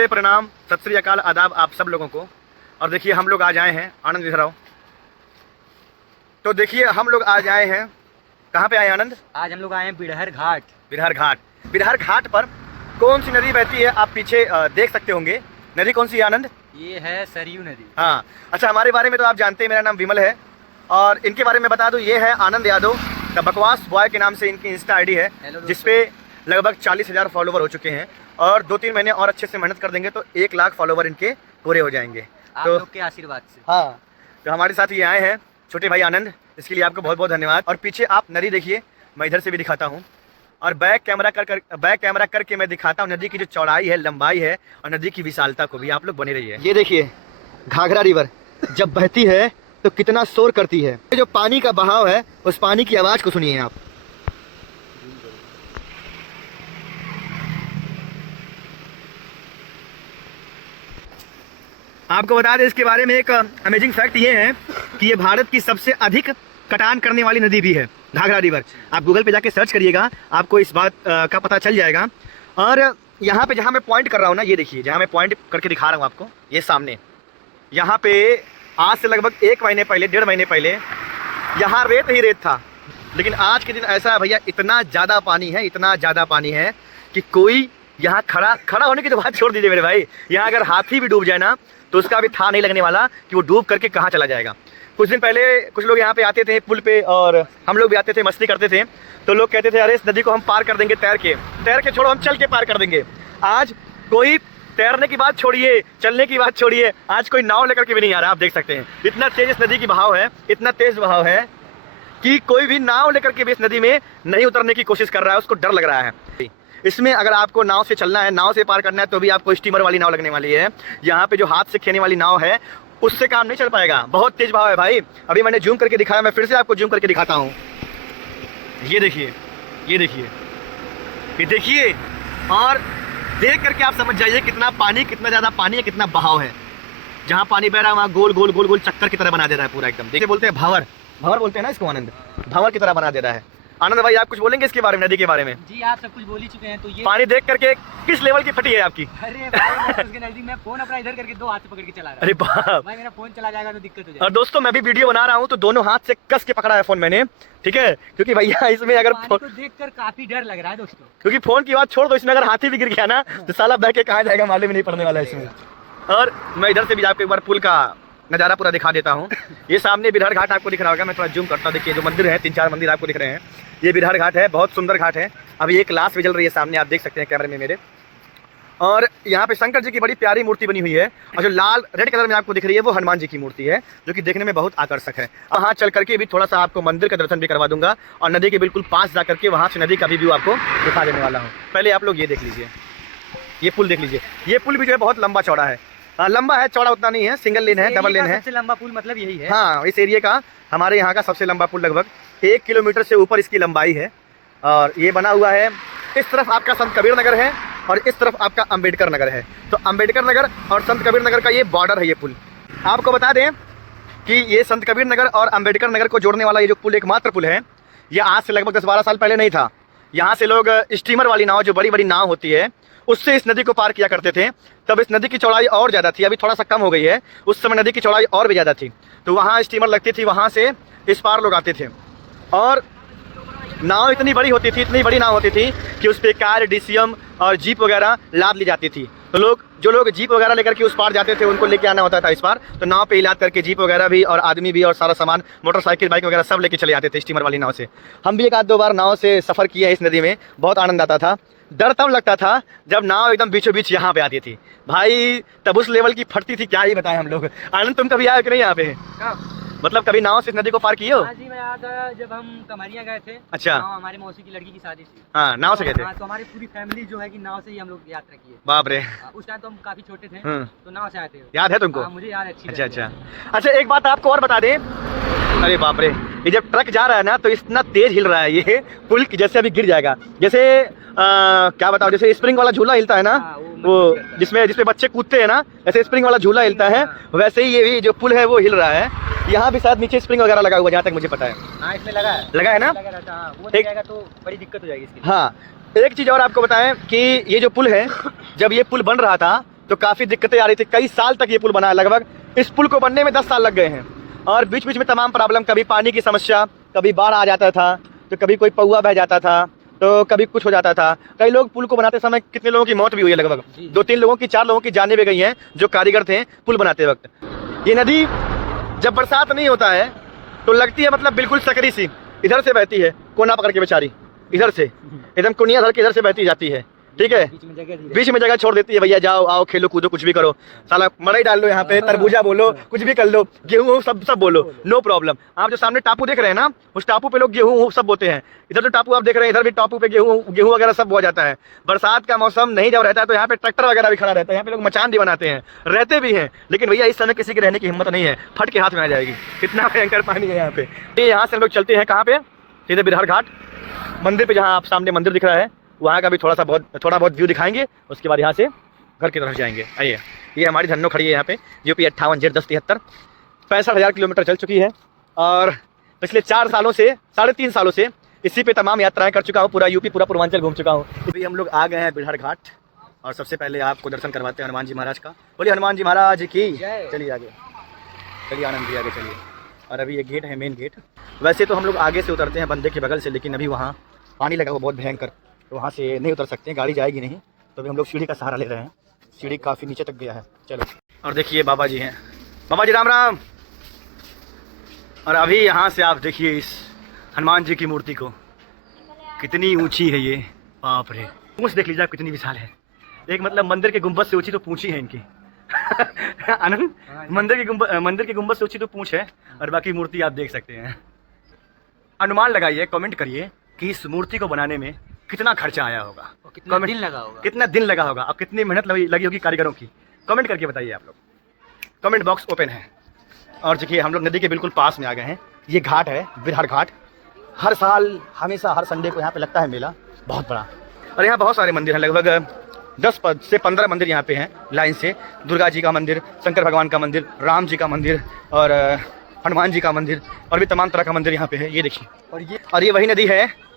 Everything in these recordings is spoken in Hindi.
नमस्ते, प्रणाम, सत श्री अकाल, आदाब आप सब लोगों को। और देखिए हम लोग आज आए हैं, आनंद इधर आओ। तो देखिए हम लोग आज आए हैं, कहाँ पे आए आनंद? आज हम लोग आए हैं बिरहर घाट। बिरहर घाट। बिरहर घाट पर कौन सी नदी बहती है आप पीछे देख सकते होंगे। नदी कौन सी है आनंद? ये है सरयू नदी। हाँ, अच्छा, हमारे बारे में तो आप जानते हैं, मेरा नाम विमल है और इनके बारे में बता दूं, ये है आनंद यादव द बकवास बॉय के नाम से इनकी इंस्टा आईडी है, जिसपे लगभग 40,000 फॉलोवर हो चुके हैं और 2-3 महीने और अच्छे से मेहनत कर देंगे तो 1 लाख फॉलोवर इनके पूरे हो जाएंगे आप तो लोग के आशीर्वाद से। हाँ, तो हमारे साथ ये आए हैं छोटे भाई आनंद, इसके लिए आपको बहुत बहुत धन्यवाद। और पीछे आप नदी देखिए, मैं इधर से भी दिखाता हूँ और बैक कैमरा करके मैं दिखाता हूँ नदी की जो चौड़ाई है, लंबाई है और नदी की विशालता को भी। आप लोग बने रहिए। ये देखिए घाघरा रिवर जब बहती है तो कितना शोर करती है। जो पानी का बहाव है उस पानी की आवाज़ को सुनिए आप। आपको बता दें इसके बारे में एक अमेजिंग फैक्ट ये है कि ये भारत की सबसे अधिक कटान करने वाली नदी भी है, घाघरा रिवर। आप गूगल पे जाके सर्च करिएगा, आपको इस बात का पता चल जाएगा। और यहाँ पे जहाँ मैं पॉइंट कर रहा हूँ ना, ये देखिए जहाँ मैं पॉइंट करके दिखा रहा हूँ आपको, ये सामने, यहाँ पे आज से लगभग 1 महीने पहले, 1.5 महीने पहले यहाँ रेत ही रेत था, लेकिन आज के दिन ऐसा है भैया, इतना ज़्यादा पानी है, इतना ज़्यादा पानी है कि कोई यहाँ खड़ा होने की तो बात छोड़ दीजिए मेरे भाई। यहाँ अगर हाथी भी डूब जाए ना तो उसका भी था नहीं लगने वाला कि वो डूब करके कहाँ चला जाएगा। कुछ दिन पहले कुछ लोग यहाँ पे आते थे पुल पे और हम लोग भी आते थे, मस्ती करते थे, तो लोग कहते थे अरे इस नदी को हम पार कर देंगे तैर के छोड़ो, हम चल के पार कर देंगे। आज कोई तैरने की बात छोड़िए, चलने की बात छोड़िए, आज कोई नाव लेकर के भी नहीं आ रहा। आप देख सकते हैं इतना तेज इस नदी की बहाव है, इतना तेज बहाव है कि कोई भी नाव लेकर के भी इस नदी में नहीं उतरने की कोशिश कर रहा है, उसको डर लग रहा है। इसमें अगर आपको नाव से चलना है, नाव से पार करना है, तो भी आपको स्टीमर वाली नाव लगने वाली है। यहाँ पे जो हाथ से खेने वाली नाव है उससे काम नहीं चल पाएगा, बहुत तेज बहाव है भाई। अभी मैंने जूम करके दिखाया, मैं फिर से आपको जूम करके दिखाता हूँ। ये देखिए, ये देखिए, ये देखिए, और देख करके आप समझ जाइए कितना पानी, कितना ज़्यादा पानी है, कितना बहाव है। जहाँ पानी बह रहा है वहाँ गोल गोल गोल गोल चक्कर की तरह बना दे रहा है पूरा एकदम। देखिए बोलते हैं भंवर, भंवर बोलते हैं ना इसको आनंद, भंवर की तरह बना दे रहा है। आनंद भाई आप कुछ बोलेंगे इसके बारे में, नदी के बारे में? जी आप सब कुछ बोल ही चुके हैं। तो ये पानी देख करके किस लेवल की फटी है आपकी? अरे भाई उसके नजदीक मैं फोन अपना इधर करके 2 हाथ से पकड़ के चला रहा हूं। अरे बाप भाई, मेरा फोन चला जाएगा तो दिक्कत हो जाएगी। और दोस्तों मैं भी वीडियो बना रहा हूँ तो दोनों हाथ से कस के पकड़ा है फोन मैंने, ठीक है, क्योंकि भैया इसमें अगर पानी को देखकर काफी डर लग रहा है दोस्तों, क्योंकि फोन की बात छोड़ दो, इसमें अगर हाथी भी गिर गया ना तो साला बह के कहाँ जाएगा, मालूम ही नहीं पड़ने वाला है इसमें। और मैं इधर से भी आपको एक बार पुल का नज़ारा पूरा दिखा देता हूँ। ये सामने बिरहर घाट आपको दिख रहा होगा, मैं थोड़ा जूम करता हूँ। देखिए जो मंदिर है, 3-4 मंदिर आपको दिख रहे हैं, ये बिरहर घाट है, बहुत सुंदर घाट है। अभी एक लाश भी जल रही है सामने, आप देख सकते हैं कैमरे में मेरे। और यहाँ पे शंकर जी की बड़ी प्यारी मूर्ति बनी हुई है और जो लाल रेड कलर में आपको दिख रही है वो हनुमान जी की मूर्ति है, जो कि देखने में बहुत आकर्षक है। वहाँ चल करके भी थोड़ा सा आपको मंदिर का दर्शन भी करवा दूंगा और नदी के बिल्कुल पास जा करके वहाँ से नदी का भी व्यू आपको दिखा देने वाला हूँ। पहले आप लोग ये देख लीजिए, ये पुल देख लीजिए। ये पुल भी जो है बहुत लंबा चौड़ा है, लंबा है, चौड़ा उतना नहीं है, सिंगल लेन है, डबल लेन है। सबसे लंबा पुल मतलब यही है। हाँ, इस एरिया का, हमारे यहाँ का सबसे लंबा पुल, लगभग 1 किलोमीटर से ऊपर इसकी लंबाई है। और ये बना हुआ है, इस तरफ आपका संत कबीर नगर है और इस तरफ आपका अंबेडकर नगर है। तो अंबेडकर नगर और संत कबीर नगर का ये बॉर्डर है ये पुल। आपको बता दें कि ये संत कबीर नगर और अंबेडकर नगर को जोड़ने वाला ये जो पुल एकमात्र पुल है, ये आज से लगभग 10-12 साल पहले नहीं था। यहाँ से लोग स्टीमर वाली नाव, जो बड़ी बड़ी नाव होती है, उससे इस नदी को पार किया करते थे। तब इस नदी की चौड़ाई और ज़्यादा थी, अभी थोड़ा सा कम हो गई है, उस समय नदी की चौड़ाई और भी ज़्यादा थी। तो वहाँ स्टीमर लगती थी, वहाँ से इस पार लोग आते थे और नाव इतनी बड़ी होती थी, इतनी बड़ी नाव होती थी कि उस पर कार, डीसीएम और जीप वगैरह लाद ली जाती थी। तो जो लोग जीप वगैरह लेकर के उस पार जाते थे, उनको लेके आना होता था इस पार, तो नाव पे ही लाद करके जीप वगैरह भी और आदमी भी और सारा सामान, मोटरसाइकिल, बाइक वगैरह सब लेके चले जाते थे स्टीमर वाली नाव से। हम भी 1-2 बार नाव से सफ़र किए हैं इस नदी में, बहुत आनंद आता था। डर तब लगता था जब नाव एकदम बीचों बीच यहाँ पे आती थी भाई, तब उस लेवल की फटती थी, क्या ही बताएं हम लोग। आनंद तुम कभी आए कि नहीं यहाँ पे? मतलब कभी नाव से इस नदी को पार किए हो? हाँ जी, मैं याद है जब हम कमरिया गए थे। अच्छा। हमारे मौसी की लड़की की शादी थी। हाँ, नाव से गए थे। तो हमारी पूरी फैमिली जो है कि नाव से ही हम लोग यात्रा किए। बाप रे, उस टाइम तो हम काफी छोटे थे, तो नाव से आए थे। याद है तुमको? मुझे याद है, अच्छी। अच्छा, एक बात आपको और बता दें, अरे बाप रे, ये जब ट्रक जा रहा है ना तो इतना तेज हिल रहा है ये पुल की, जैसे अभी गिर जाएगा। जैसे क्या बताओ, जैसे स्प्रिंग वाला झूला हिलता है ना, वो जिसमें बच्चे कूदते हैं ना, ऐसे स्प्रिंग वाला झूला हिलता है, वैसे ही ये भी जो पुल है वो हिल रहा है। यहाँ भी शायद नीचे स्प्रिंग वगैरह लगा हुआ, जहाँ तक मुझे पता है। हाँ, इसमें लगा है ना, वो लगेगा तो बड़ी दिक्कत हो जाएगी इसकी। हाँ, एक चीज़ और आपको बताएं कि ये जो पुल है, जब ये पुल बन रहा था तो काफ़ी दिक्कतें आ रही थी। कई साल तक ये पुल बना है, लगभग इस पुल को बनने में 10 साल लग गए हैं। और बीच बीच में तमाम प्रॉब्लम, कभी पानी की समस्या, कभी बाढ़ आ जाता था, तो कभी कोई पौआ बह जाता था, तो कभी कुछ हो जाता था। कई लोग पुल को बनाते समय, कितने लोगों की मौत भी हुई है, लगभग 2-3 लोगों की, 4 लोगों की जानें भी गई हैं जो कारीगर थे पुल बनाते वक्त। ये नदी जब बरसात नहीं होता है तो लगती है मतलब बिल्कुल सकरी सी, इधर से बहती है कोना पकड़ के बेचारी, इधर से एकदम कुनिया धर के इधर से बहती जाती है, ठीक है। बीच में जगह छोड़ देती है, भैया जाओ आओ खेलो कूदो कुछ भी करो, साला मड़ई डाल लो यहाँ पे, तरबूजा बोलो, कुछ भी कर लो, गेहूँ सब बोलो, नो प्रॉब्लम। आप जो सामने टापू देख रहे हैं ना, उस टापू पे लोग गेहूँ सब बोते हैं। इधर जो टापू आप देख रहे हैं, इधर भी टापू पे गेहूँ वगैरह सब बोया जाता है। बरसात का मौसम नहीं जब रहता है तो यहाँ पे ट्रैक्टर वगैरह भी खड़ा रहता है, यहाँ पे लोग मचान भी बनाते हैं, रहते भी हैं। लेकिन भैया इस समय किसी के रहने की हिम्मत नहीं है, फट के हाथ में आ जाएगी, इतना भयंकर पानी है यहाँ पे। यहाँ से हम लोग चलते हैं कहाँ पे, सीधे बिरहर घाट मंदिर पे, जहाँ आप सामने मंदिर दिख रहा है वहाँ का भी थोड़ा बहुत व्यू दिखाएंगे। उसके बाद यहाँ से घर की तरफ जाएंगे। आइए, ये हमारी धन्नो खड़ी है यहाँ पे, UP 58Z1073, 65,000 किलोमीटर चल चुकी है। और पिछले 4 सालों से, 3.5 सालों से इसी पे तमाम यात्राएं कर चुका हूँ, पूरा UP पूरा पूर्वांचल घूम चुका हूँ। अभी हम लोग आ गए हैं बिरहर घाट, और सबसे पहले आपको दर्शन करवाते हैं हनुमान जी महाराज का। बोलिए हनुमान जी महाराज की। चलिए आगे, चलिए आनंद जी आगे चलिए। और अभी ये गेट है, मेन गेट। वैसे तो हम लोग आगे से उतरते हैं बंदे के बगल से, लेकिन अभी वहाँ पानी लगा हुआ बहुत भयंकर, तो वहाँ से नहीं उतर सकते हैं, गाड़ी जाएगी नहीं, तो अभी हम लोग सीढ़ी का सहारा ले रहे हैं। सीढ़ी काफ़ी नीचे तक गया है। चलो, और देखिए बाबा जी हैं, बाबा जी राम राम। और अभी यहाँ से आप देखिए इस हनुमान जी की मूर्ति को, कितनी ऊंची है ये, बाप रे। पूंछ देख लीजिए आप कितनी विशाल है, एक मतलब मंदिर के गुंबद से ऊंची तो पूंछ ही है इनकी। आनंद, मंदिर के गुंबद से ऊंची तो पूंछ है, और बाकी मूर्ति आप देख सकते हैं। अनुमान लगाइए, कमेंट करिए कि इस मूर्ति को बनाने में कितना खर्चा आया होगा, कितना दिन लगा होगा, और कितनी मेहनत लगी होगी कारीगरों की। कमेंट करके बताइए आप लोग, कमेंट बॉक्स ओपन है। और देखिए हम लोग नदी के बिल्कुल पास में आ गए हैं। ये घाट है बिरहर घाट, हर साल हमेशा हर संडे को यहाँ पे लगता है मेला, बहुत बड़ा। और यहाँ बहुत सारे मंदिर हैं, लगभग 10 से 15 मंदिर यहाँ पे हैं लाइन से। दुर्गा जी का मंदिर, शंकर भगवान का मंदिर, राम जी का मंदिर, और हनुमान जी का मंदिर, और भी तमाम तरह का मंदिर यहाँ पे है। ये देखिए, और ये वही नदी है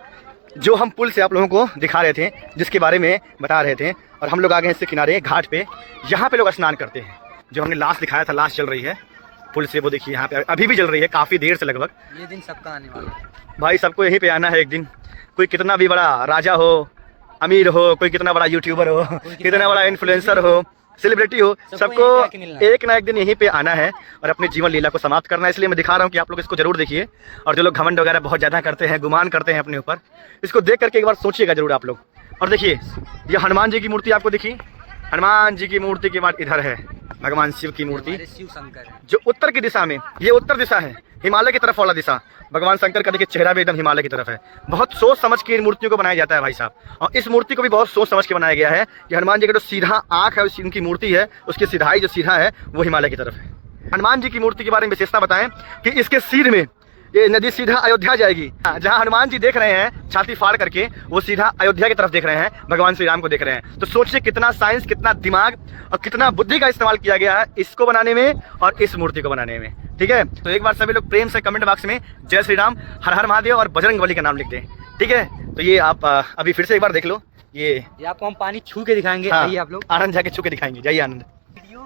जो हम पुल से आप लोगों को दिखा रहे थे, जिसके बारे में बता रहे थे। और हम लोग आ गए इससे किनारे घाट पे, यहाँ पे लोग स्नान करते हैं। जो हमने लास्ट दिखाया था, लास्ट चल रही है पुल से, वो देखिए यहाँ पे अभी भी चल रही है, काफ़ी देर से लगभग। ये दिन सबका आने वाला है भाई, सबको यहीं पे आना है एक दिन। कोई कितना भी बड़ा राजा हो, अमीर हो, कोई कितना बड़ा यूट्यूबर हो, कितना बड़ा इन्फ्लुएंसर हो, सेलिब्रिटी हो, सबको एक ना एक दिन यहीं पे आना है और अपने जीवन लीला को समाप्त करना है। इसलिए मैं दिखा रहा हूँ कि आप लोग इसको जरूर देखिए। और जो लोग घमंड वगैरह बहुत ज़्यादा करते हैं, गुमान करते हैं अपने ऊपर, इसको देख करके एक बार सोचिएगा जरूर आप लोग। और देखिए, ये हनुमान जी की मूर्ति आपको दिखी, हनुमान जी की मूर्ति के बाद इधर है भगवान शिव की मूर्ति, शिव शंकर जो उत्तर की दिशा में, ये उत्तर दिशा है, हिमालय की तरफ वाला दिशा। भगवान शंकर का देखिए चेहरा भी एकदम हिमालय की तरफ है। बहुत सोच समझ के इन मूर्तियों को बनाया जाता है भाई साहब। और इस मूर्ति को भी बहुत सोच समझ के बनाया गया है कि हनुमान जी का जो सीधा आँख है, उनकी मूर्ति है, उसकी सीधाई जो सीधा है वो हिमालय की तरफ है। हनुमान जी की मूर्ति के बारे में विशेषता बताएं कि इसके सिर में ये नदी सीधा अयोध्या जाएगी। जहाँ हनुमान जी देख रहे हैं छाती फाड़ करके, वो सीधा अयोध्या की तरफ देख रहे हैं, भगवान श्री राम को देख रहे हैं। तो सोचिए कितना साइंस, कितना दिमाग और कितना बुद्धि का इस्तेमाल किया गया है इसको बनाने में और इस मूर्ति को बनाने में। ठीक है, तो एक बार सभी लोग प्रेम से कमेंट बॉक्स में जय श्री राम, हर हर महादेव और बजरंगबली का नाम लिख दें। ठीक है, तो ये आप अभी फिर से एक बार देख लो। ये आपको हम पानी छू के दिखाएंगे। हाँ, आइए आप लोग, आनंद जाके छू के दिखाएंगे। जाइए आनंद। वीडियो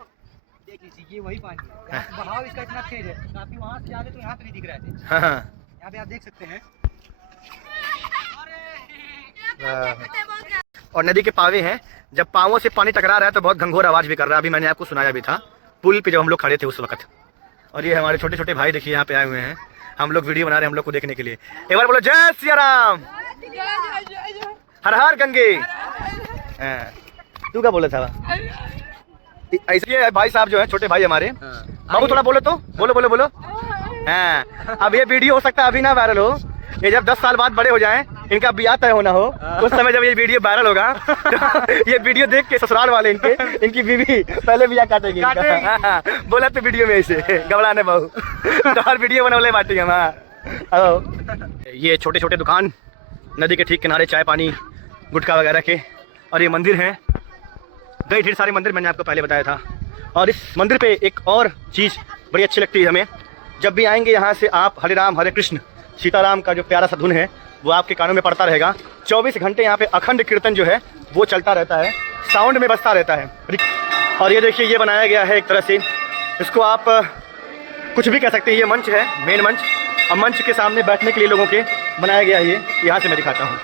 देख लीजिए, ये वही पानी है। बहाव इसका इतना तेज है, काफी वहाँ से जाते तो यहाँ पे नहीं दिख रहे थे। हाँ हाँ, यहाँ पे आप देख सकते हैं। और नदी के पावे हैं, जब पावों से पानी टकरा रहा है तो बहुत घंघोर आवाज भी कर रहा है। अभी मैंने आपको सुनाया भी था पुल पे जब हम लोग खड़े थे उस वक्त। और ये हमारे छोटे छोटे भाई देखिए यहाँ पे आए हुए हैं, हम लोग वीडियो बना रहे हैं हम लोग को देखने के लिए। एक बार बोलो जय सिया राम, हर हर गंगे। तू क्या बोला था? ऐसे भाई साहब जो है छोटे भाई हमारे, बाबू थोड़ा बोलो तो, बोलो बोलो बोलो। हाँ, अब ये वीडियो हो सकता है अभी ना वायरल हो, ये जब 10 साल बाद बड़े हो जाएं, इनका ब्याह तय होना हो, उस समय जब ये वीडियो वायरल होगा तो ये वीडियो देख के ससुराल वाले इनकी बीवी पहले ब्याह काटेगी। हाँ, बोला तो वीडियो में ऐसे घबराने बहू तो हर वीडियो बनौले बाटी हम। ये छोटे छोटे दुकान नदी के ठीक किनारे, चाय पानी गुटखा वगैरह के। और ये मंदिर है, कई ढेर सारे मंदिर मैंने आपको पहले बताया था। और इस मंदिर पे एक और चीज़ बड़ी अच्छी लगती है हमें, जब भी आएंगे यहाँ से आप हरे राम हरे कृष्ण सीताराम का जो प्यारा सा धुन है वो आपके कानों में पड़ता रहेगा। 24 घंटे यहाँ पे अखंड कीर्तन जो है वो चलता रहता है, साउंड में बजता रहता है। और ये देखिए ये बनाया गया है एक तरह से, इसको आप कुछ भी कह सकते हैं। ये मंच है, मेन मंच, और मंच के सामने बैठने के लिए लोगों के बनाया गया है। ये यहाँ से मैं दिखाता हूँ,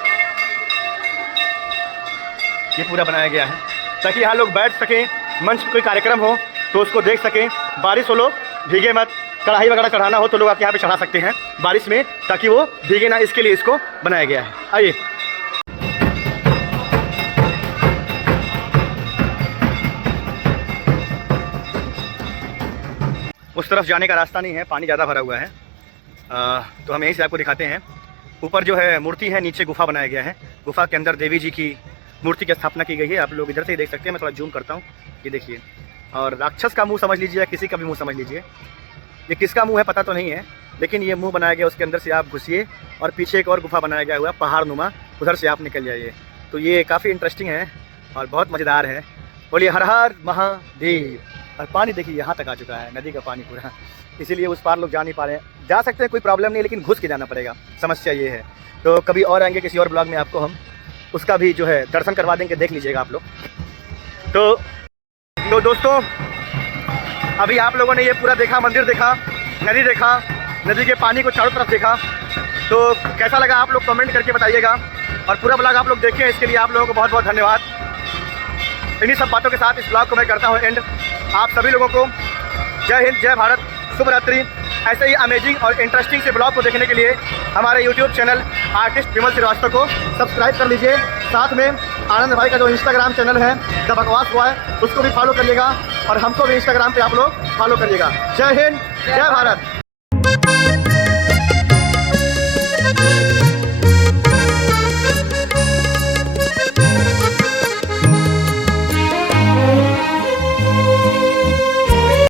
ये पूरा बनाया गया है ताकि यहाँ लोग बैठ सकें, मंच पर कोई कार्यक्रम हो तो उसको देख सकें। बारिश हो, लोग भीगे मत, कढ़ाई वगैरह चढ़ाना हो तो लोग आके यहाँ पे चढ़ा सकते हैं बारिश में, ताकि वो भीगे ना, इसके लिए इसको बनाया गया है। आइए उस तरफ जाने का रास्ता नहीं है, पानी ज़्यादा भरा हुआ है, तो हम यहीं से आपको दिखाते हैं। ऊपर जो है मूर्ति है, नीचे गुफा बनाया गया है, गुफा के अंदर देवी जी की मूर्ति की स्थापना की गई है। आप लोग इधर से ही देख सकते हैं, मैं थोड़ा जूम करता हूँ, ये देखिए। और राक्षस का मुंह समझ लीजिए या किसी का भी मुंह समझ लीजिए, ये किसका मुंह है पता तो नहीं है, लेकिन ये मुंह बनाया गया, उसके अंदर से आप घुसिए और पीछे एक और गुफा बनाया गया हुआ है पहाड़ नुमा, उधर से आप निकल जाइए। तो ये काफ़ी इंटरेस्टिंग है और बहुत मज़ेदार है। बोलिए हर हर महादेव। और पानी देखिए यहाँ तक आ चुका है, नदी का पानी पूरा, इसीलिए उस पार लोग जा नहीं पा रहे हैं। जा सकते हैं, कोई प्रॉब्लम नहीं, लेकिन घुस के जाना पड़ेगा, समस्या ये है। तो कभी और आएंगे किसी और ब्लॉग में, आपको हम उसका भी जो है दर्शन करवा देंगे, देख लीजिएगा आप लोग। तो दोस्तों, अभी आप लोगों ने ये पूरा देखा, मंदिर देखा, नदी देखा, नदी के पानी को चारों तरफ देखा, तो कैसा लगा आप लोग कमेंट करके बताइएगा। और पूरा ब्लॉग आप लोग देखें, इसके लिए आप लोगों को बहुत बहुत धन्यवाद। इन्हीं सब बातों के साथ इस ब्लॉग को मैं करता हूँ एंड। आप सभी लोगों को जय हिंद, जय भारत, शुभ रात्रि। ऐसे ही अमेजिंग और इंटरेस्टिंग से ब्लॉग को देखने के लिए हमारे यूट्यूब चैनल आर्टिस्ट विमल श्रीवास्तव को सब्सक्राइब कर लीजिए। साथ में आनंद भाई का जो इंस्टाग्राम चैनल है द बकवास हुआ है, उसको भी फॉलो करिएगा, और हमको भी इंस्टाग्राम पे आप लोग फॉलो करिएगा। जय हिंद, जय भारत।